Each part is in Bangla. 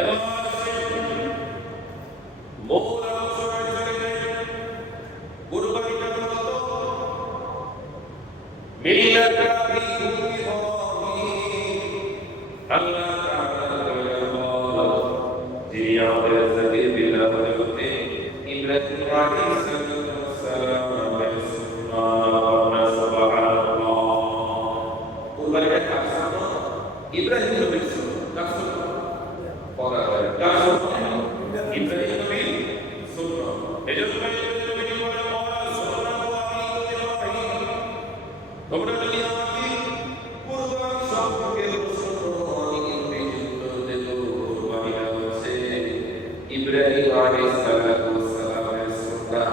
এবং মৌলা সবাই চলে যায় কুরবানিটা কত মিল্লাত আল্লাহ তাআলা যিনি আমাদের জাকির বিল্লাহ হযরতে ইব্রাহিম আলাইহিস সালাম সুবহানাল্লাহ কুরবানিটা কাজ ইব্রাহিম নবীর কাজ করা হয় কাজ ইব্রাহিম নবীর সুন্নাহ এজন্য ইব্রাহিম নবী বলেন মাওলা সাল্লাল্লাহু আলাইহি ওয়াসাল্লাম তোমরা যদি আমাকে কুরবানি সম্পর্কে প্রশ্ন করো আমি কিন্তু দেব কুরবানিটা হচ্ছে ইব্রাহিম আলাইহিস সালামের সুন্নাহ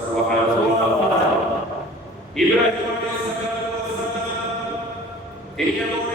সুবহানাল্লাহ ইব্রাহিম আলাইহিস সালাম তিনি আমাদের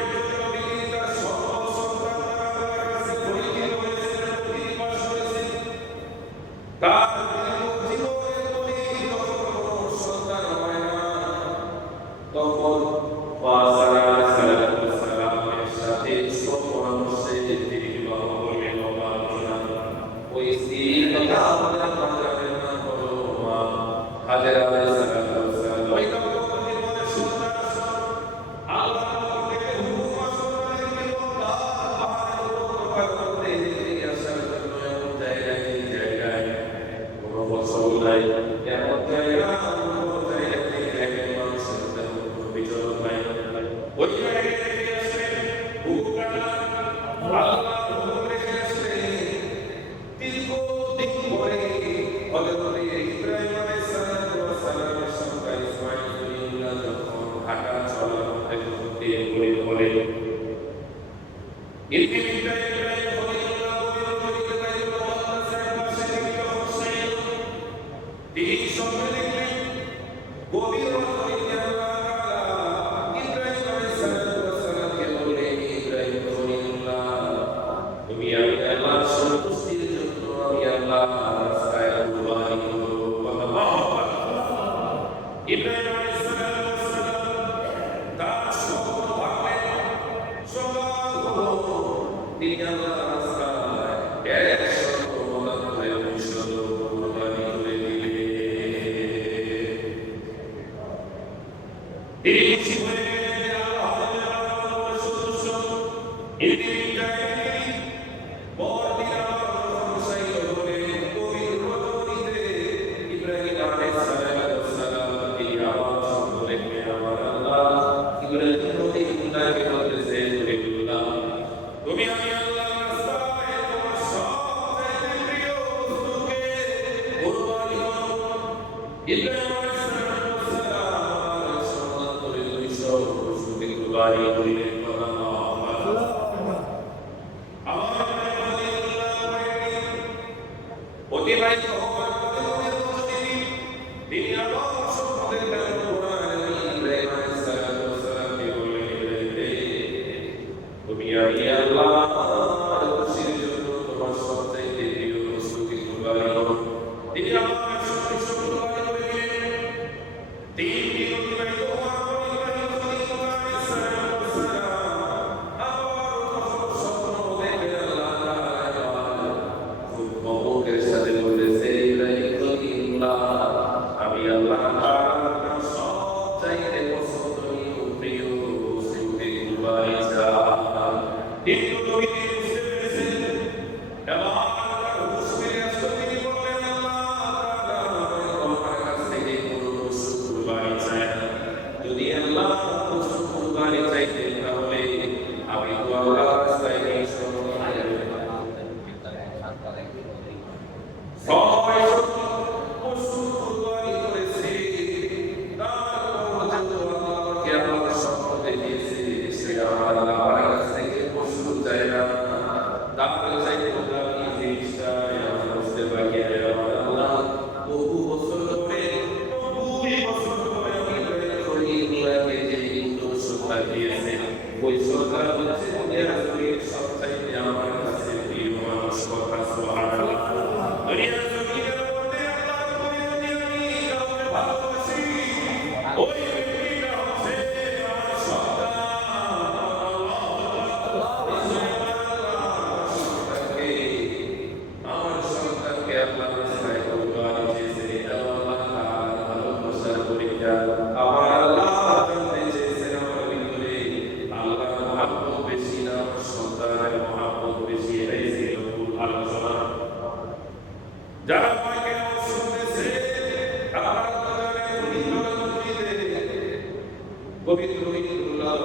পবিত্র ঈদুল্লাহ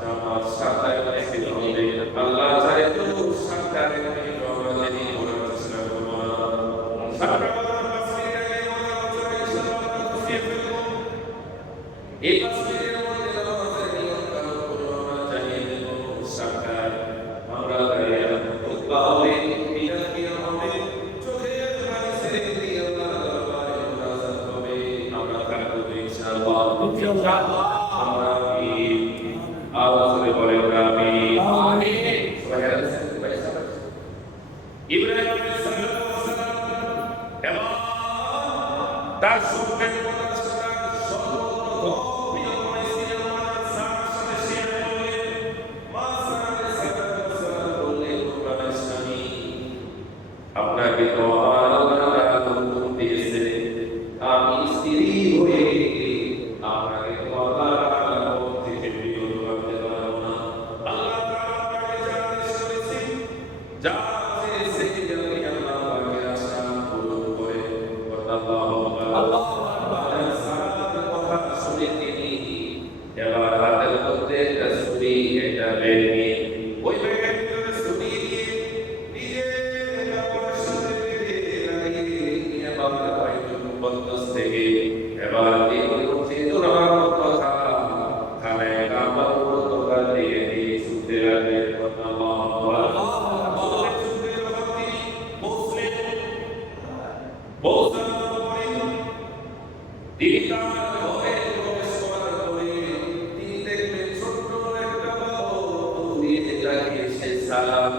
জামাত সাতায় ছিল আল্লাহ চাহে তো সাতায় রমাদানি মুরাদ সালাম সারা মাসিরে এই মাসের মধ্যে নামাজের নিয়ম কানুন আমরা জানিয়ে দেব সাতায় আমরা দাঁড়িয়ে খুতবা হবে বিদাত কিয়াম হবে চোখের পানি ছেড়ে দিয়ে আল্লাহ দরবারে মুনাজাত হবে আমরা থাকবো ইনশাআল্লাহ ইনশাআল্লাহ আমিন আওয়াজ করে বলেন আমিন আমিন ইব্রাহিম আলাইহিস সালাম এবং তার সুন্নাত আপনাকে তো আল্লাহ হুকুম দিয়েছে আমি স্ত্রী হয়ে আপনাকে তো আল্লাহ থেকে বিরত করতে পারবো না আল্লাহ তাআলা জানিস করেছেন যা চেয়েছে আমি আল্লাহ পাকের আশা পূরণ করে আল্লাহু আকবার সালাতের কথা শুনে তিনি এবার হাতের মধ্যে একটা ছুরি একটা বের নিয়ে ওই ব্যাগের ভিতরে ছুরি দিয়ে নিজে থেকে এবার কথা খানে কামার কথা দিয়ে দিয়ে শুনতে লাগলেন সালাম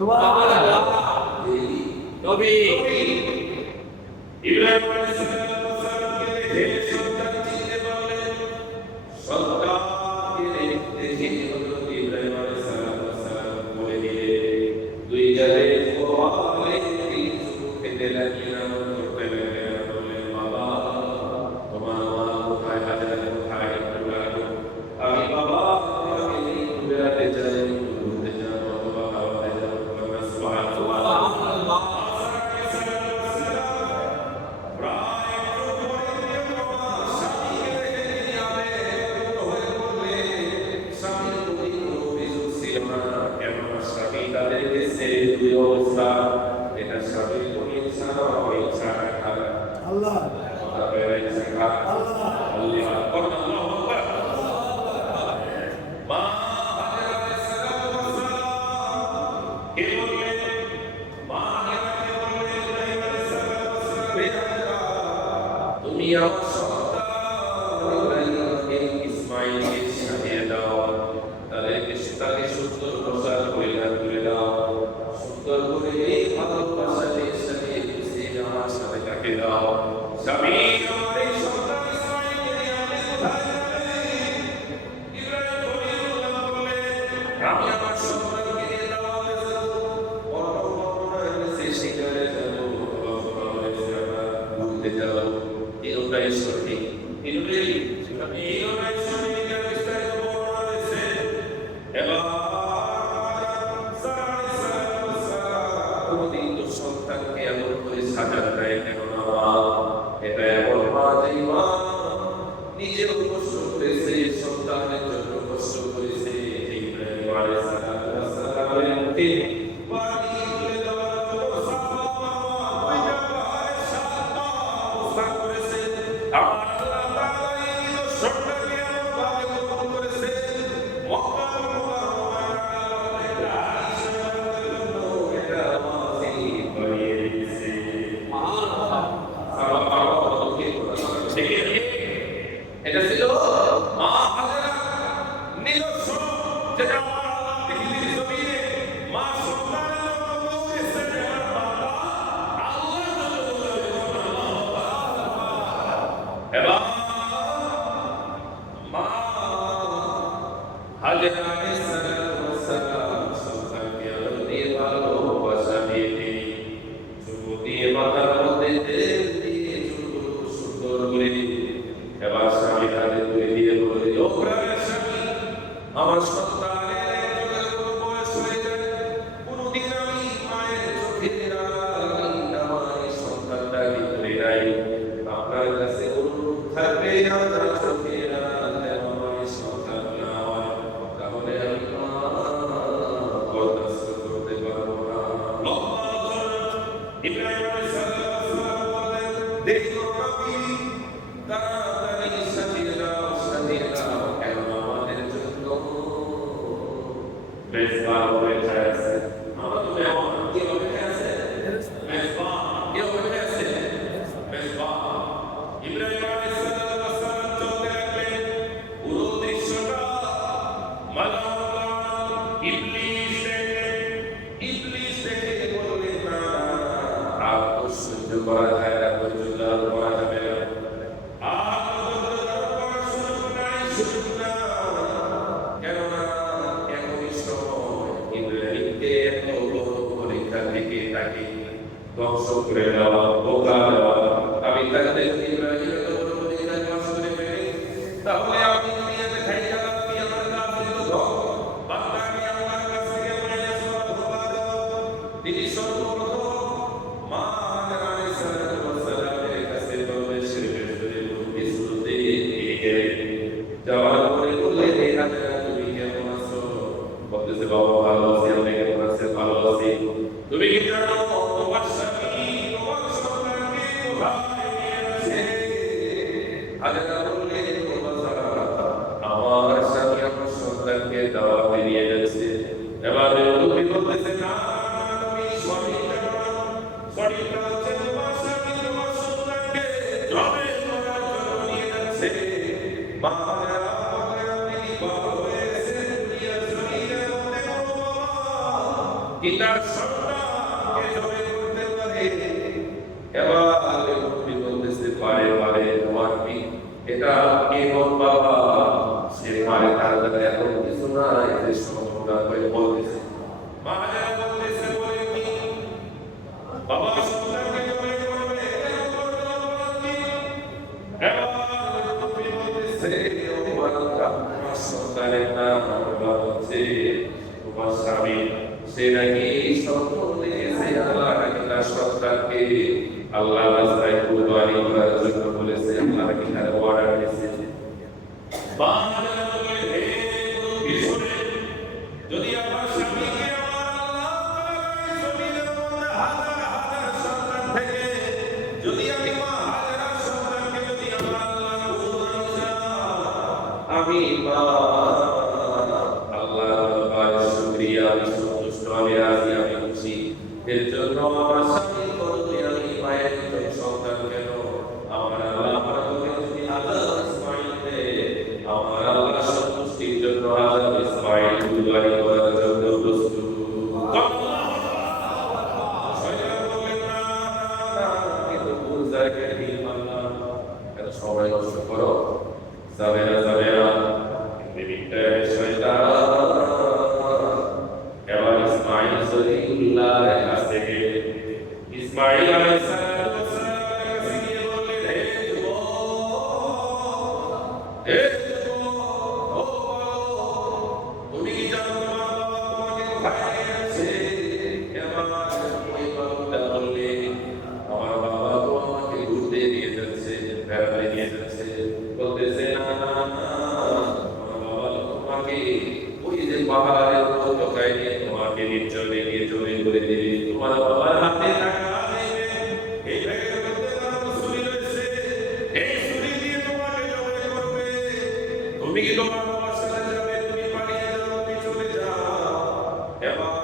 সুবহানাল্লাহ নবী ইব্রাহিম আলাইহিস সালামকে দেখে সন্তান চিনতে পারলেন সন্তানকে দেখে হযরত ইব্রাহিম আলাইহিস সালাম বলে দিলে দুই জালে ওয়ালে তিন খেতে লাগলেন করতে লাগলেন বললেন বাবা তোমার মা কোথায় হাজার কোথায় আমি বাবা আমি বেড়াতে চাই ঘুরতে যাব বাবা আল্লাহ তুমি আমার সন্তান ইসমাঈলকে সাজিয়ে দাও তাকে সুন্দর পোশাক পরিধান করে দাও সুন্দর করে ভালোবাসার সাথে খুশি আমার সাথে তাকে দাও স্বামী আমার এই সন্তান ইসমাঈলকে নিয়ে আপনি কোথায় যাবেন ইব্রাহিম খলিলুল্লাহ বললেন আমি আমার সন্তানকে নিয়ে দাওয়াতে যাব অন্য সেখানে যাব ঘুরতে যাব এটাই সঠিক এটাই সঠিক বিস্তারিত বর্ণনা রয়েছে এবার কোনদিন তো সন্তানকে এমন করে সাজান দেয় কেন না এটা এমন মা যে মা নিজেও কষ্ট করেছে সন্তানের জন্য কষ্ট করেছে ইব্রাহিম আলাইহিস সালামের মুখে পানি তুলে দেওয়ার জন্য সাফা মারওয়া দুইটা পাহাড়ে 7 পা অবস্থান করেছে আল্লাহ তাআলা এই নিদর্শনটাকে এমন ভাবে কবুল করেছে মক্কা মুকাররমার এটা ছিল মা হাজেরা নিদর্শন যেটা আমার আল্লাহ পৃথিবীর জমিনে মা সন্তানের জন্য বলেছেন আমার বাবা আল্লাহর জন্য বলেছেন এবার হাজেরা আলাইহিস সালাতু ওয়াস সালাম সন্তানকে আদর দিয়ে ভালোবাসা দিয়ে তিনি চুমু দিয়ে মাথার মধ্যে তেল দিয়ে চুলগুলো সুন্দর করে এবার স্বামী হাতে তুলে দিয়ে বলে, ও প্রাণের স্বামী, আমার সন্তানের একজনের কোনো বয়স হয়ে যায়, কোনোদিন আমি মায়ের চোখের আড়াল আমার এই সন্তানটাকে ধরে নাই, আপনার কাছে অনুরোধ থাকবে আপনার চোখের আড়াল আমার এই সন্তান না হয়, তাহলে আমি বরদাস্ত করতে পারবো না। ইব্রাহিম আলাইহিস সালাম বলেন, দেখো নবী, তাড়াতাড়ি সাজিয়ে দাও, কেন আমাদের জন্য মেজবান হয়ে আছে। আমরা তো মেহমান, কে অপেক্ষা আছে? মেজবান, কে অপেক্ষা আছে? মেজবান। ইব্রাহিম আলাইহিস সালাম চলতে লাগলেন, পুরো দৃশ্যটা মালাউল্লাহ ইবলিস দেখে বললেন, না আর তো সহ্য করা যায় না, ধৈর্য করা যাবে না, ধ্বংস করে দেওয়া, ধোঁকা দেওয়া। আমি তাকে ইব্রাহিম এত বড় পরীক্ষায় পাস করে ফেলি, তাহলে আমি দুনিয়াতে খাইয়া রাখবি, আমার কাছে তো বান্দা আমি আল্লাহর কাছ থেকে মনে ধোঁকা দেওয়া। তিনি সর্বপ্রথম মা হাজেরা আলাইহিস সালামের কাছে প্রবেশের ভেতরে শুরুতে নিয়ে গেলেন। যাওয়ার পরে বললেন, হে হাজেরা, তুমি কেমন আছো? বলতেছে, বাবা ভালো আছি। আপনি কেমন আছেন? ভালো আছি। তুমি কি জানো তোমার স্বামী তোমার সন্তানকে কোথায় নিয়ে আছে? হাজেরা বললেন, আমার স্বামী আমার সন্তানকে দাওয়াতে নিয়ে যাচ্ছে। এবার নবী বলতেছে, না তুমি স্বামী জানো না, স্বামীটা হচ্ছে তোমার স্বামী তোমার সন্তানকে জবে করার জন্য নিয়ে যাচ্ছে। মা হাজেরা বললেন, আপনি কি বাবা হয়েছে দুনিয়ার জমিনের মধ্যে কোনো বাবা কি তার সন্তানকে জবে করতে পারে? এবার নবী বলতেছে, পারে পারে, তোমার কি এটা কেমন বাবা? সে পারে, তার কাছে এমন কিছু নাই যে সম্ভাবনা করে বলতেছে। মা হাজেরা বলতেছে, বলে কি বাবা সন্তানকে জবে করবে? এবার নবী বলতেছে, ও বান্দা, তোমার সন্তানের নাম হচ্ছে তোমার স্বামী। সে নাকি স্বপ্ন দেখেছে আল্লাহ নাকি তার সন্তানকে আল্লাহ রাস্তায় কুরবানি করার জন্য বলেছে, আল্লাহ নাকি তার অর্ডার দিয়েছে। যদি আমার স্বামীকে আমার আল্লাহ তাআলা জমিনের মধ্যে হাজার হাজার সন্তান থেকে যদি আমি মা হাজেরার সন্তানকে যদি আমার আল্লাহ কুরবানি চায়, আমি মা আল্লাহর দরবারে শুকরিয়া, আমি সন্তুষ্ট, আমি রাজি, আমি খুশি। এর জন্য আমার স্বামী বলতে, আমি মায়ের সন্তান কেন, আমার আল্লাহ আমাকে যদি হাজার ইসমাইল দেয়, আমার আল্লাহ সন্তুষ্টির জন্য হাজার ইসমাইল কুরবানি করার জন্য প্রস্তুত। কিন্তু ভুল জায়গায় দিল আল্লাহ, এত সময় নষ্ট করো, যাবে না যাবে না। এবার ইসমাইল সলিল্লাহর কাছ থেকে ইসমাইল আলাইহিস সালামের কাছে গিয়ে বললেন, হে যুবক, তুমি কি জানো তোমার বাবা তোমাকে কোথায় নিয়ে যাচ্ছে? এবার ওই বাবুটা বললেন, আমার বাবা তো আমাকে ঘুরতে নিয়ে যাচ্ছে, বেড়াতে নিয়ে যাচ্ছে। বলতেছে, না না না, ওই যে পাহাড়ের উপত্যকায় নিয়ে তোমাকে নির্জনে নিয়ে চলে করে দেবে। তোমার বাবার হাতে টাকা নেবে, এই ব্যাগের মধ্যে তার ছুরি রয়েছে, এই ছুরি দিয়ে তোমাকে জবে করবে। তুমি কি তোমার বাবার সাথে যাবে? তুমি পালিয়ে যাও, তুমি চলে যাও। এবার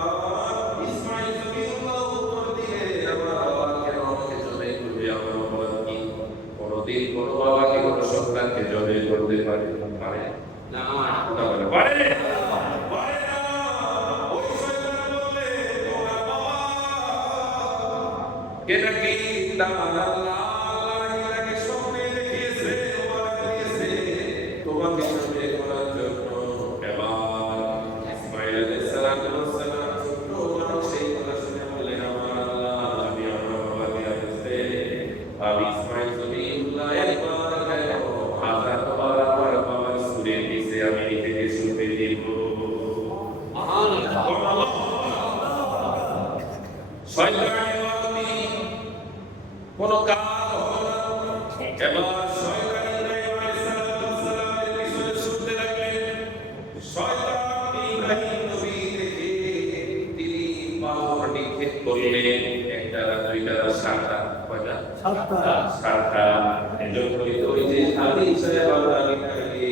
ইসমাইল সবিউল্লাহ উত্তর দিলে, আমার বাবা কেন আমাকে জবে করবে? আমার বাবা কি কোনোদিন কোনো বাবাকে কোনো সন্তানকে জবে করতে পারে? পারে না, পারে না। ওই শয়তান বললে, তোমার বাবা কে নাকি তার আল্লাহ নাকি স্বপ্নে দেখিয়েছে, তোমাকে জবে করার জন্য। এবার সাতটা এজন্যই তো ওই যে হাদিস সাহেব আল্লাহকে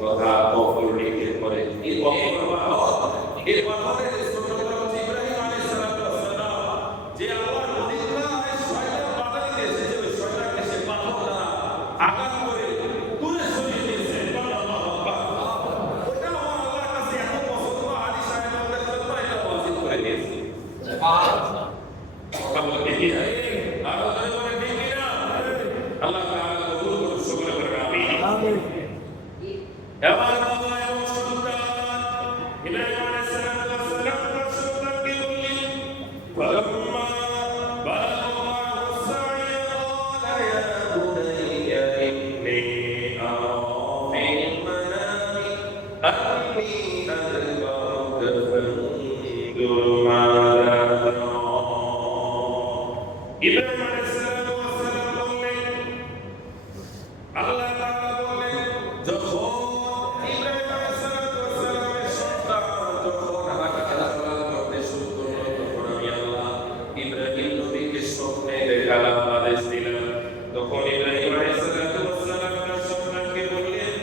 কথা কবর লিখে পড়ে এই পাথরে ছোট ইব্রাহিম আলাইহিস সালাম যে আল্লাহর পরীক্ষায় শয়তান বাধা দিয়েছে যে ওই শয়তানকে সে পাথর দ্বারা আঘাত করে দূরে সরিয়ে দিয়েছে আল্লাহু আকবার ওটা আমার আল্লাহর কাছে এত পছন্দ আলী সাহেব আমাদের জন্য এটা ওয়াজিব করে দিয়েছে সুবহানাল্লাহ আল্লাহ কি আল্লাহ তাআলা কবুল করুন সকলে বলেন আমিন আমিন এবার বাবা এবং সন্তান ইব্রাহিম আলাইহিস সালাম তার সন্তানকে বললেন ফালাম্মা বালাগা সা'য়া ক্বালা ইয়া বুনাইয়া ইন্নী আরা ফিল মানামি আন্নী আযবাহুকা ফানজুর মাযা তারা ইব্রাহিম আলাইহিস সালাম বললেন আল্লাহ তাআলা বলেন যখন ইব্রাহিম আলাইহিস সালামের সন্তান যখন আমাকে খেলাধুলা করতে শুরু করলো তখন আমি আল্লাহ ইব্রাহিম নবীকে স্বপ্নে দেখালাম আদেশ দিলাম তখন ইব্রাহিম আলাইহিস সালাম তার সন্তানকে বললেন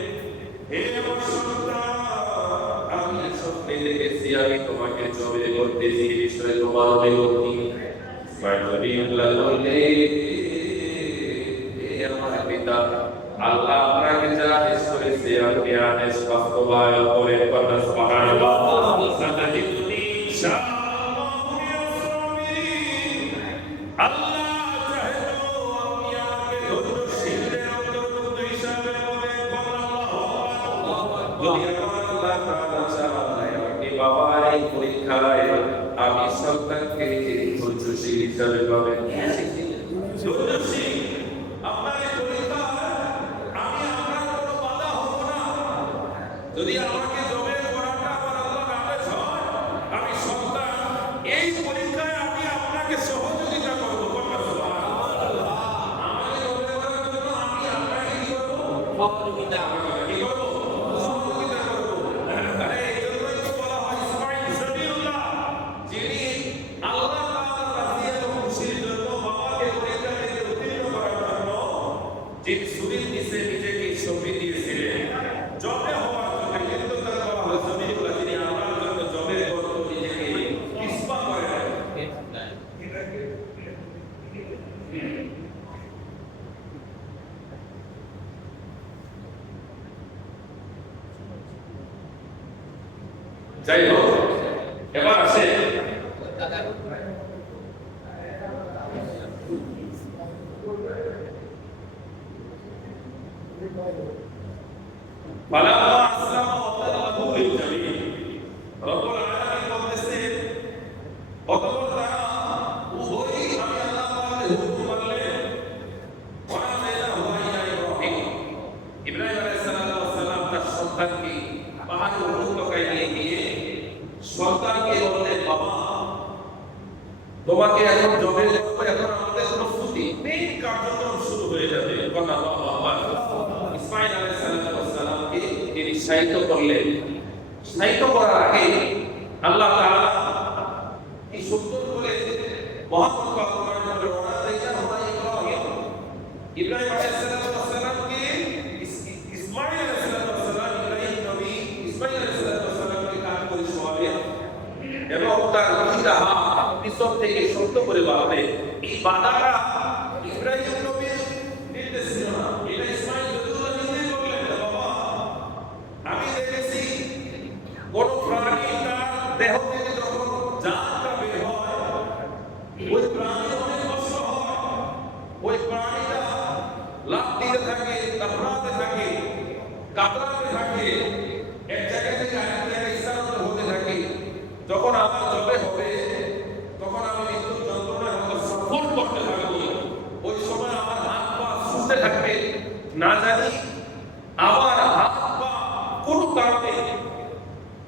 হে আমার সন্তান আমি স্বপ্নে দেখেছি আমি তোমাকে জবে করতেছি এই বিষয়ে তোমার অবগত আল্লাহ আপনাকে যা আদেশ করেছে আপনি আদেশ বাস্তবায়ন করেন সুবহানাল্লাহ সাতাজিদুনি ইনশাআল্লাহু মিনাস সাবিরিন আল্লাহ চাহে তো আপনি আমাকে ধৈর্যশীলদের অন্তর্ভুক্ত হিসাবে বলেন যদি আমার আল্লাহ তাআলা চায় আপনি বাবার এই পরীক্ষায় আমি সন্তানকে ধৈর্যশীল হিসাবে পাবেন ধৈর্যশীল আপনার এই পরীক্ষায় আমি আপনার কোনো বাধা হব না যদি আমাকে জবে করাটা আমার আল্লাহর আদেশ হয় আমি সন্তান এই পরীক্ষায় আমি আপনাকে সহযোগিতা করব সুবহানাল্লাহ আমাকে জবে করার জন্য আমি আপনাকে কি করব সহযোগিতা কি করব সহযোগিতা করব আরে এই জন্যই তো বলা হয় ইসমাঈল সবিউল্লাহ যিনি আল্লাহ তাআলার রাজি এবং খুশির জন্য বাবাকে পরীক্ষা থেকে উত্তীর্ণ করার জন্য যিনি সুরির নিচে নিজেকে সঁপে দিয়েছিলেন জবে হওয়ার জন্য কিন্তু তার বলা হয় সবিউল্লাহ যিনি আল্লাহর জন্য জবে করত নিজেকে ইসপা করেন যাই হোক এবার আসে ফালাম্মা আসলামা ওয়াতাল্লাহু লিল-জাবিন রব্বুল আলামিন বলতেছেন অতঃপর তারা উভয়ই আমি আল্লাহ তাআলার হুকুম মানলেন ওয়ানাদাইনাহু ইলা ইব্রাহিম ইব্রাহিম আলাইহিস সালাম তার সন্তানকে পাহাড়ের উপত্যকায় নিয়ে গিয়ে সন্তানকে বললেন বাবা তোমাকে এখন জবে করব এখন আমাদের প্রস্তুতি মেইন কার্যক্রম শুরু হয়ে যাবে আল্লাহু আকবার ইসমাঈল আলাইহিস সালামকে তিনি শায়িত করলেন শায়িত করার আগে আল্লাহ তাআলা এই সুন্দর করে মহাপক্ষ আল্লাহর নামে রওনা দিলেন ইব্রাহিম আলাইহিস সালামকে ইসমাঈল আলাইহিস সালাম ইব্রাহিম নবী ইসমাঈল আলাইহিস সালামকে কাঁধে করে শোয়াবেন এবং তার দুইটা হাত পিছন থেকে শক্ত করে বাঁধবে এই বাঁধাটা ইব্রাহিম নবীর নির্দেশ ছিল না এটা ইসমাঈল রাদিয়াল্লাহু নিজেই বললেন বাবা আমি দেখেছি কোন প্রাণী তার দেহ থেকে যখন জানটা বের হয় ওই প্রাণীর অনেক কষ্ট হয় ওই প্রাণীটা লাফ দিতে থাকে লাফাতে থাকে কাতরাতে থাকে এক জায়গা থেকে আরেক জায়গায় স্থানান্তর হতে থাকে যখন আমার জবে হবে তখন আমি মৃত্যুর যন্ত্রণায় হয়তো সফর করতে থাকবো ওই সময় আমার হাত পা ছুটতে থাকবে না জানি আমার হাত পা কোনো কারণে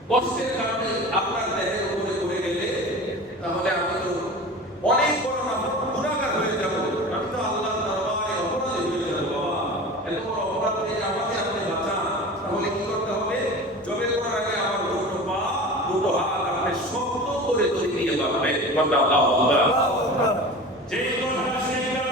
কষ্টের কারণে আপনার দেহের উপরে পড়ে গেলে তাহলে আমি তো অনেক বড় গুনাহগার হয়ে যাব আমি তো আল্লাহর দরবারে অপরাধী হয়ে যাব বাবা এত বড় অপরাধ থেকে আমাকে আপনি বাঁচান তাহলে কি করতে হবে জবে করার আগে আমার দুটো পা দুটো হাত আপনি শক্ত করে ধরে নিয়ে যাবেন আল্লাহু আকবার যেই কথা সেই কাজ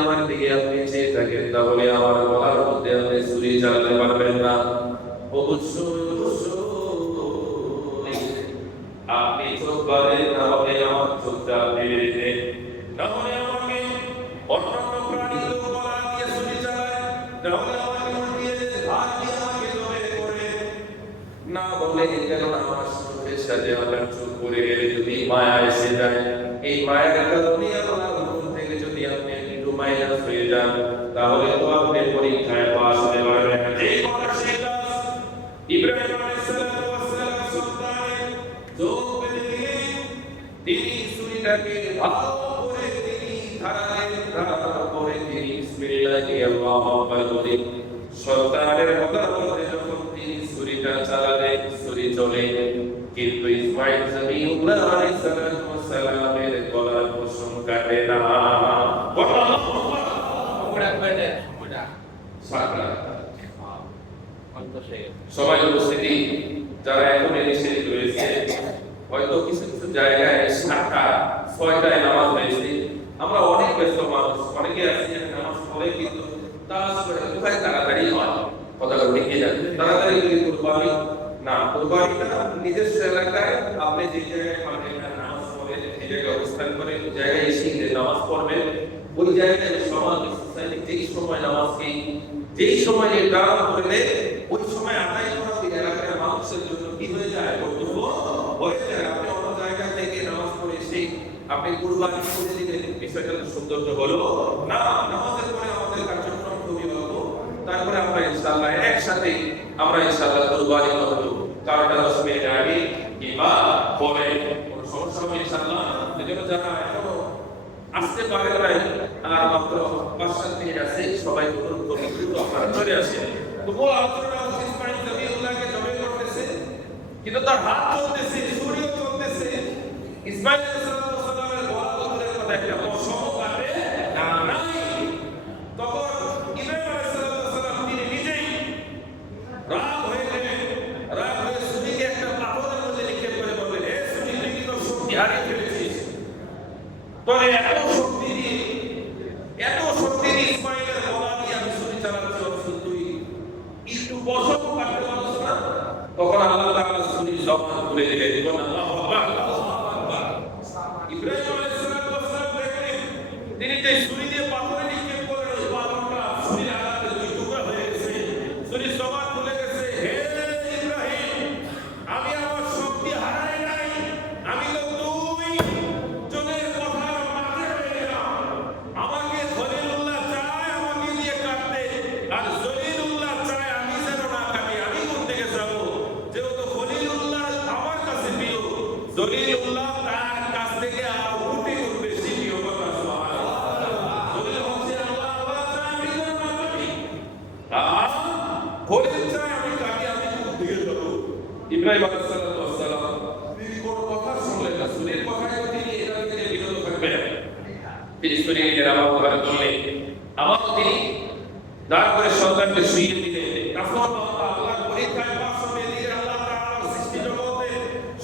আমার দিকে আপনি চেয়ে থাকেন তাহলে আমার গলার মধ্যে আপনি ছুরি চালাতে পারবেন না। অবশ্যই আপনি চোখ বাঁধেন, তাহলে আমার চোখটা আপনি বেঁধে, তাহলে আমাকে অন্যান্য প্রাণীর গলা দিয়ে ছুরি চালায়, তাহলে আমাকে উল্টিয়ে হাত দিয়ে আমাকে জবে করে না বলে কেন আমার চোখের সাথে আপনার চোখ পড়ে গেলে যদি মায়া এসে যায়, এই মায়ার কারণে আল্লাহর হুকুম থেকে যদি আপনি একটু মাইনাস হয়ে যান, তাহলে তো আপনি পরীক্ষায় পাস হতে পারবেন না। যে কথা সেই কাজ ইব্রাহিম আলাইহিস সালাম সন্তানের চোখ বেঁধে দিলেন, তিনি ছুরিটাকে ভালো করে তিনি ধারালেন, ধারার পরে তিনি বিসমিল্লাহি আল্লাহু আকবার বলে সন্তানের কথা বলতে যখন তিনি ছুরিটা চালালেন, ছুরি চলে, কিন্তু ইসমাঈল জবিউল্লাহ আলাইহিস সালামের গলার পশম কাটে না। সবাই উপস্থিতি যারা এখন এসে রয়েছে, হয়তো কিছু কিছু জায়গায় 7টা 6টায় নামাজ হয়েছে। আমরা অনেক ব্যস্ত মানুষ, অনেকে আছি নামাজ পড়ে কিন্তু কোথায় তাড়াতাড়ি হয়, কথাটা ঢেকে যাচ্ছে, তাড়াতাড়ি কুরবানি না, কুরবানিটা নিজস্ব এলাকায় আপনি যে জায়গায় নামাজ পড়েন, যে জায়গায় অবস্থান করে ওই জায়গায় এসে নামাজ পড়বেন, ওই জায়গায় সমাজ যেই সময় নামাজকে যেই সময় নির্ধারণ করলে ওই সময় আদায় করা ওই এলাকার মানুষের জন্য কি হয়ে যায়, কর্তব্য হয়ে যায়। আপনি অন্য জায়গা থেকে নামাজ পড়ে এসে আপনি কুরবানি করে দিলেন, বিষয়টা সৌন্দর্য হলো না। নামাজের পরে আমাদের কার্যক্রম খুবই অল্প, তারপরে আমরা ইনশাআল্লাহ একসাথে আমরা ইনশাআল্লাহ কুরবানি করব। 10 মিনিট আগে কিংবা পরে কোনো সমস্যা হবে ইনশাআল্লাহ। এজন্য যারা এখনো আসতে পারে নাই, আর মাত্র 5-7 মিনিট আছে, সবাই অনুরোধ করি দ্রুত আপনারা চলে আসেন। তো ও আলোচনা ইসমাঈল জবিউল্লাহকে জবে করতেছে, কিন্তু তার হাত চলতেছে, ছুরিও চলতেছে। ইসমাঈল আলাইহিস সালামের গলা দূরের কথা, একটা পশম কাটে নাই। তখন ইব্রাহিম আলাইহিস সালাম তিনি নিজেই রাগ হয়ে গেলেন, রাগ হয়ে ছুরিকে একটা পাথরের মধ্যে নিক্ষেপ করে বললেন, হে ছুরি, তুই কি তোর শক্তি হারিয়ে ফেলেছিস? তবে এত শক্তি দিয়ে ইসমাঈলের গলা দিয়ে আমি ছুরি চালাচ্ছি, অথচ তুই একটু পশম কাটতে পারছ না? তখন আল্লাহ তাআলা ছুরির জবান খুলে দিলেন। আল্লাহু আকবার। ইব্রাহিম আলাইহিস সালাম দেখলেন তিনি যে ছুরি দিয়ে পাথরে নিক্ষেপ করলেন, ওই পাথরটা ছুরির আঘাতে 2 টুকরা হয়ে গেছে, ছুরির জবান খুলে গেছে। হে ইব্রাহিম, আমি আমার শক্তি হারাই নাই, আমি তো তুই জনের কথার মাঝে হয়ে গেলাম। আমাকে খলিলুল্লাহ চায় আমাকে দিয়ে কাটতে, আর জলিলুল্লাহ চায় আমি যেন না কাটি। আমি কোন থেকে যাব? যেহেতু খলিলুল্লাহ আমার কাছে প্রিয়, জলিলুল্লাহ তার কাছ থেকে কোটি গুণ বেশি প্রিয়। কথা সুবহানাল্লাহ। জলিল হচ্ছে আল্লাহ, আল্লাহ চায় আমি যেন না কাটি, আর খলিল চায় আমি কাটি। আমি কোন থেকে যাব? ইব্রাহিম আলাইহিস সালাম তিনি কোনো কথা শুনলেন না, ছুরির কথায় তিনি এটা থেকে বিরত থাকবেন। তিনি ছুরিকে নিরাপদ ভাবে করলেন, আবার তিনি দাঁড় করে সন্তানকে শুইয়ে দিলেন। তখন আল্লাহর পরীক্ষায় পাস হবে। এদিকে আল্লাহ তাআলার সৃষ্টি জগতে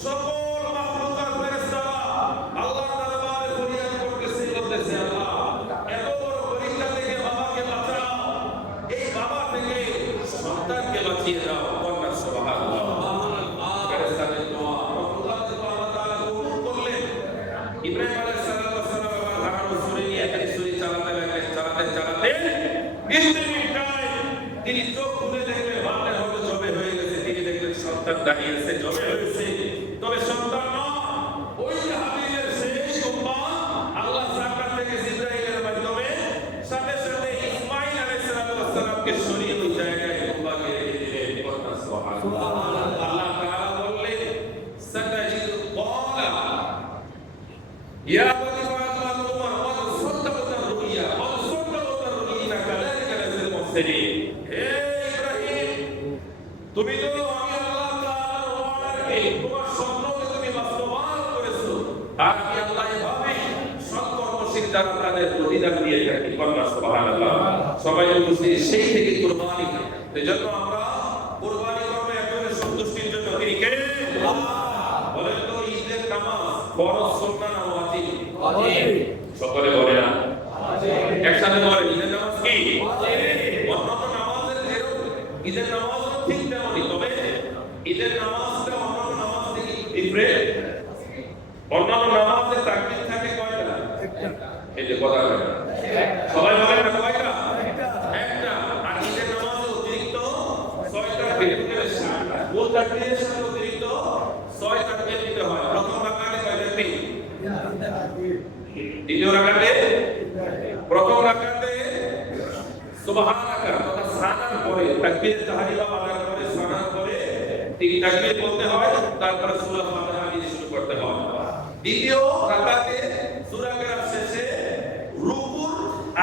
সকল মাখলুকাত ফেরেশতারা আল্লাহর দরবারে ফরিয়াদ করতেছে, বলতেছে, আল্লাহ এত বড় পরীক্ষা থেকে বাবাকে বাঁচাও, এই বাবা থেকে সন্তানকে বাঁচিয়ে দাও। কন্যা সুবহানাল্লাহ। ফেরেশতাদের দোয়া আল্লাহ তাআলা কবুল করলেন। ইব্রাহিম আলাইহিস সালাম আবার ধারালো ছুরি নিয়ে ছুরি চালাতে লাগলেন, চালাতে তিনি চোখ খুলে দেখলেন, ভাবলেন হয়তো জবে হয়ে গেছে। তিনি দেখলেন সন্তান দাঁড়িয়ে আছে, জবে হয়েছে। তবে সন্তান না, ওই যে হাবিলের শেষ উম্মাহ আল্লাহ জান্নাত থেকে জিবরাইলের মাধ্যমে সাথে সাথে ইসমাঈল আলাইহিস সালামকে সরিয়ে ওই জায়গায় উম্মাহকে রেখে দিলেন। সুবহানাল্লাহ। আল্লাহ তাআলা বললেন, সাতাজিদু ক্বালা ইয়া বনি ফাতিমা ওয়া সাদাকাত রুইয়া ওয়া সাদাকাত রুইয়া কাযালিকা নাজিল মুহসিনিন। হে ইব্রাহিম, তুমি তো আমি আল্লাহ তাআলার ওয়াদাকে, তোমার স্বপ্নকে তুমি বাস্তবায়ন করেছো, আর আমি আল্লাহ এভাবে সৎকর্মশীল যারা তাদের প্রতিদান দিয়ে থাকি। সুবহানাল্লাহ। সবাই বুঝি সেই থেকে কুরবানি। এজন্য আমরা কুরবানি করব একজনের সন্তুষ্টির জন্য। তিনি কে? আল্লাহ। বলেন তো ঈদের নামাজ ফরজ, সুন্নাহ না ওয়াজিব? ওয়াজিব। সকলে বলে না একসাথে বলেন ঈদের নামাজ কি? অন্যান্য নামাজের যেরকম ঈদের নামাজও ঠিক তেমনই, তবে ঈদের নামাজটা অন্যান্য নামাজ থেকে ডিফারেন্ট। অন্যান্য নামাজে তাকবীর থাকে কয়টা? এই যে কথা বলেন সবাই বলেন না কয়টা? একটা। আর ঈদের নামাজে অতিরিক্ত 6টা তাকবীর, মূল তাকবীরের সাথে অতিরিক্ত 6 তাকবীর দিতে হয়। প্রথম রাকাতে কয় তাকবীর? দ্বিতীয় রাকাতে, প্রথম রাকাতে সুবহানাকা তথা সানার পরে তাকবীর তাহরিমা বাঁধার পরে সানার পরে 3 তাকবীর বলতে হয়, তারপরে সূরা ফাতিহা দিয়ে শুরু করতে হয়। দ্বিতীয় রাকাতে সূরা কেরাত শেষে রুকুর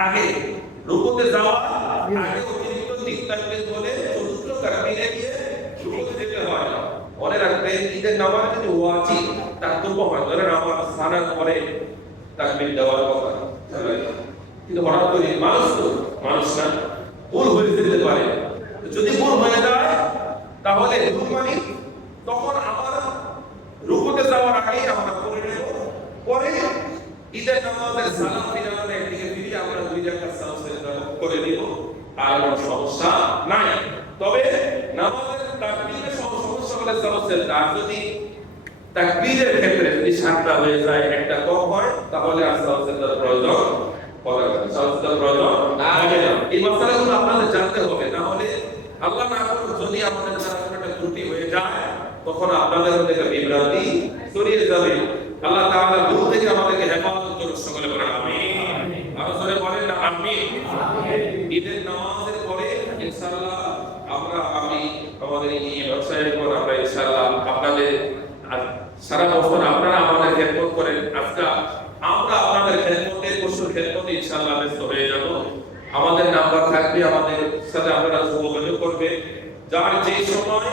আগে, রুকুতে যাওয়ার আগে অতিরিক্ত 3 তাকবীর বলে চতুর্থ তাকবীরে গিয়ে রুকুতে যেতে হয়। মনে রাখবেন ঈদের নামাজ যদি ওয়াজিব তাকবীর হয়, ধরেন আমার সানার পরে তাকবীর দেওয়ার কথা, কিন্তু হঠাৎ করে মানুষ না ভুল হয়ে যেতে পারে। যদি ভুল হয়ে যায় তাহলে ভুল মানে তখন আবার রুকুতে যাওয়ার আগে আমরা করে নেব, পরে ঈদের নামাজের সালাম ফিরানোর একদিকে ফিরে আমরা 2 রাকাত সালাম করে নিব, আর কোনো সমস্যা নাই। তবে নামাজের তাকবীরের সমস্যা হলে সালাম যদি তাকবীরের ক্ষেত্রে যদি 7টা হয়ে যায়, একটা কম হয়, তাহলে সালাতের প্রয়োজন হবে না, সালাতের প্রয়োজন হবে না। এই মাসালাগুলো আপনাদের জানতে হবে, না হলে আল্লাহ না করুন যদি আমাদের দ্বারা একটা ত্রুটি হয়ে যায় তখন আপনাদের মধ্যে একটা বিভ্রান্তি ছড়িয়ে যাবে। আল্লাহ তাআলা ভুল থেকে আমাদেরকে হেফাজত করুন, সকলে বলেন আমিন। আরো জোরে বলেন না আমিন। ঈদের নামাজের পরে ইনশাআল্লাহ আমি আমাদের এই ব্যবসায়ের উপর আমরা ইনশাআল্লাহ আপনাদের সারা বছর আপনারা আমাদের খেদমত করেন, আজকে আমরা আপনাদের খেদমতে পশুর খেদমতে ইনশাআল্লাহ ব্যস্ত হয়ে যাব। আমাদের নাম্বার থাকবে, আমাদের সাথে আপনারা যোগাযোগ করবেন। যার যে সময়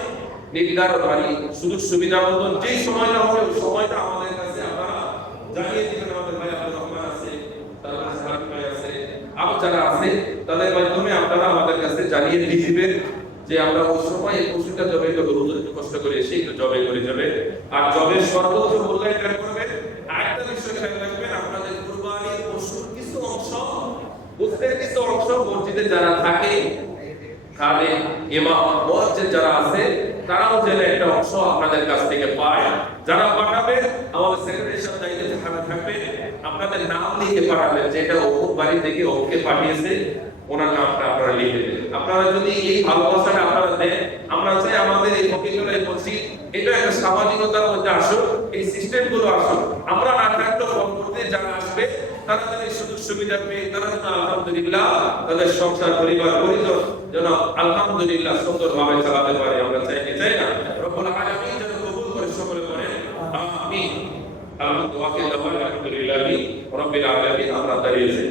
নির্ধারণ মানে সুযোগ সুবিধা মতন যেই সময়টা হবে ওই সময়টা আমাদের কাছে আপনারা জানিয়ে দিবেন। আমাদের ভাই আব্দুর রহমান আছে, তারপর সাহাবী ভাই আছে, আর যারা আছে তাদের মাধ্যমে আপনারা আমাদের কাছে জানিয়ে দিবেন যে আমরা ওই সময় এই পশুটা জবাই করব, একটু কষ্ট করে এসে একটু জবাই করে যাবে। আর জবের সর্বোচ্চ মূল্যায়ন করবেন। আরেকটা বিষয় খেয়াল রাখবেন, আপনাদের কুরবানির পশুর কিছু অংশ, গোশতের কিছু অংশ মসজিদে যারা থাকে, খাদেম, ইমাম, মুয়াজ্জিন যারা আছে, তারাও যেন একটা অংশ আপনাদের কাছ থেকে পায়। যারা পাঠাবে আমাদের সেক্রেটারি সাহেব দায়িত্বে থাকবে, আপনাদের নাম লিখে পাঠাবেন, যেটা অমুক বাড়ি থেকে অমুককে পাঠিয়েছে, ওনার নামটা আপনারা লিখে দেবেন। আপনারা যদি এই ভালোবাসাটা আপনারা দেন, আমরা চাই আমাদের এই ফকিরগুলো এই মসজিদ এটা একটা সামাজিকতার মধ্যে আসুক, এই সিস্টেমগুলো আসুক। আমরা না থাকলেও পরবর্তীতে যারা আসবে তারা যেন এই সুযোগ সুবিধা পেয়ে তারা যেন আলহামদুলিল্লাহ তাদের সংসার পরিবার পরিজন যেন আলহামদুলিল্লাহ সুন্দরভাবে চালাতে পারে। আমরা চাই কি চাই না? রব্বুল আলামিন যেন কবুল করে, সকলে বলেন আমিন। আলহামদুলিল্লাহ রাব্বিল আলামিন। আমরা দাঁড়িয়ে যাই।